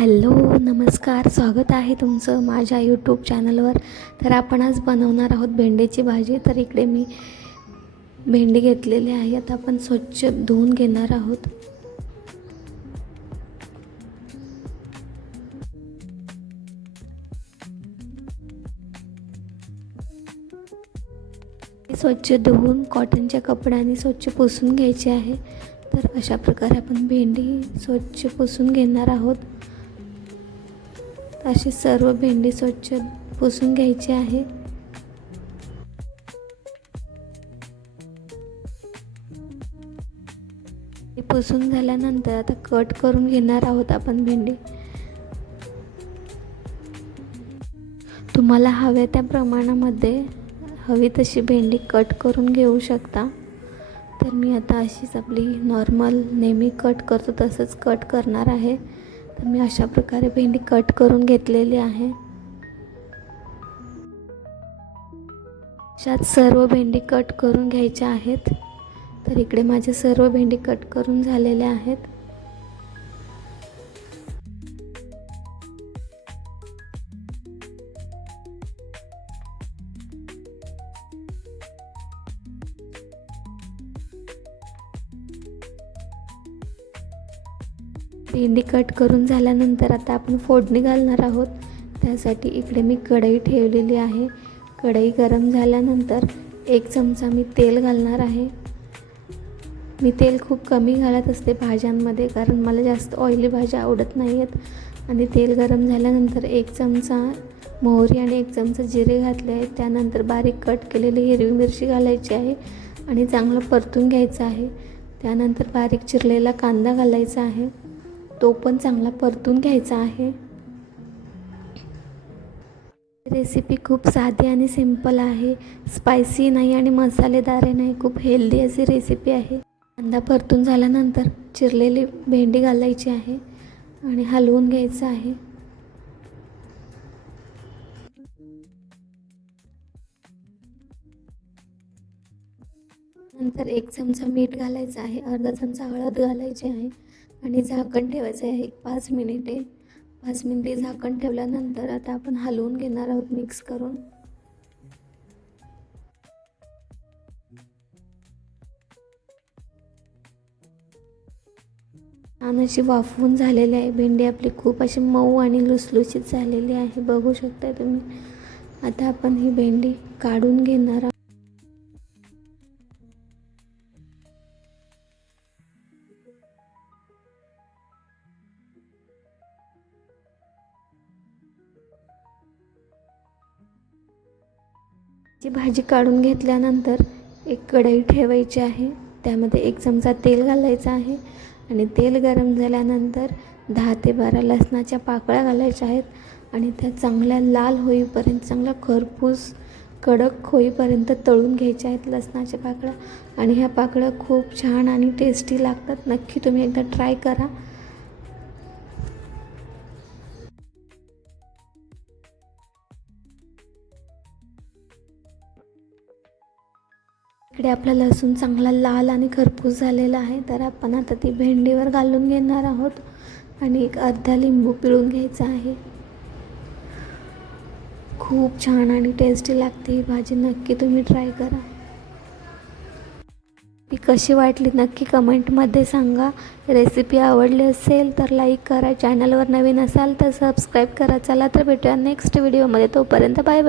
Hello नमस्कार, स्वागत आहे तुमचं माझ्या यूट्यूब चॅनलवर. तर आपण आज बनवणार आहोत भेंडीची भाजी. तर इकडे मी भेंडी घेतलेली आहे. आता आपण स्वच्छ धुवून घेणार आहोत. स्वच्छ धुवून कॉटनच्या कपड्याने स्वच्छ पुसून घ्यायचे आहे. तर अशा प्रकारे आपण भेंडी स्वच्छ पुसून घेणार आहोत. अशी सर्व भेंडी स्वच्छ पुसून घ्यायची आहे. पुसून झाल्यानंतर आता कट करून घेणार आहोत आपण भेंडी. तुम्हाला हव्या त्या प्रमाणामध्ये हवी तशी भेंडी कट करून घेऊ शकता. तर मी आता अशीच आपली नॉर्मल नेहमी कट करतो तसंच कट करणार आहे. तर मी अशा प्रकारे भेंडी कट करून घेतलेली आहे. अशात सर्व भेंडी कट करून घ्यायच्या आहेत. तर इकडे माझे सर्व भेंडी कट करून झालेल्या आहेत. भेंडी कट करून झाल्यानंतर आता आपण फोडणी घालणार आहोत. त्यासाठी इकडे मी कढई ठेवलेली आहे. कढई गरम झाल्यानंतर 1 चमचा मी तेल घालणार आहे. मी तेल खूप कमी घालत असते भाज्यांमध्ये, कारण मला जास्त ऑइली भाज्या आवडत नाही आहेत. आणि तेल गरम झाल्यानंतर 1 चमचा मोहरी आणि 1 चमचा जिरे घातले आहेत. त्यानंतर बारीक कट केलेली हिरवी मिरची घालायची आहे आणि चांगलं परतून घ्यायचं आहे. त्यानंतर बारीक चिरलेला कांदा घालायचा आहे, तो पण चांगला परतून घ्यायचा आहे. रेसिपी खूप साधी आणि सिंपल आहे. स्पायसी नाही आणि मसालेदार नाही, खूप हेल्दी अशी रेसिपी आहे. कांदा परतून झाल्यानंतर चिरलेली भेंडी घालायची आहे आणि हलवून घ्यायचं आहे. नंतर 1 चमचा मीठ घालायचं आहे, अर्धा चमचा हळद घालायची आहे आणि झाकण ठेवायचं आहे 5 मिनिटे. 5 मिनिटे झाकण ठेवल्यानंतर आता आपण हलवून घेणार आहोत मिक्स करून. छान अशी वाफवून झालेली आहे भेंडी आपली. खूप अशी मऊ आणि लुसलुशीत झालेली आहे, बघू शकता तुम्ही. आता आपण ही भेंडी काढून घेणार आहोत. जी भाजी काढून घेतल्यानंतर एक कढई ठेवायची आहे. त्यामध्ये 1 चमचा तेल घालायचं आहे आणि तेल गरम झाल्यानंतर 10 ते 12 लसणाच्या पाकळ्या घालायच्या आहेत आणि त्या चांगल्या लाल होईपर्यंत, चांगल्या खरपूस कडक होईपर्यंत तळून घ्यायच्या आहेत लसणाच्या पाकळ्या. आणि ह्या पाकळ्या खूप छान आणि टेस्टी लागतात. नक्की तुम्ही एकदा ट्राय करा. इकडे आपला लसूण चांगला लाल आणि खरपूस झालेला आहे. तर आपण आता ती भेंडीवर घालून घेणार आहोत आणि एक अर्धा लिंबू पिळून घ्यायचा आहे. खूप छान आणि टेस्टी लागते ही भाजी. नक्की तुम्ही ट्राय करा. ती कशी वाटली नक्की कमेंटमध्ये सांगा. रेसिपी आवडली असेल तर लाईक करा. चॅनलवर नवीन असाल तर सबस्क्राईब करा. चला तर भेटूया नेक्स्ट व्हिडिओमध्ये. तोपर्यंत बाय बाय.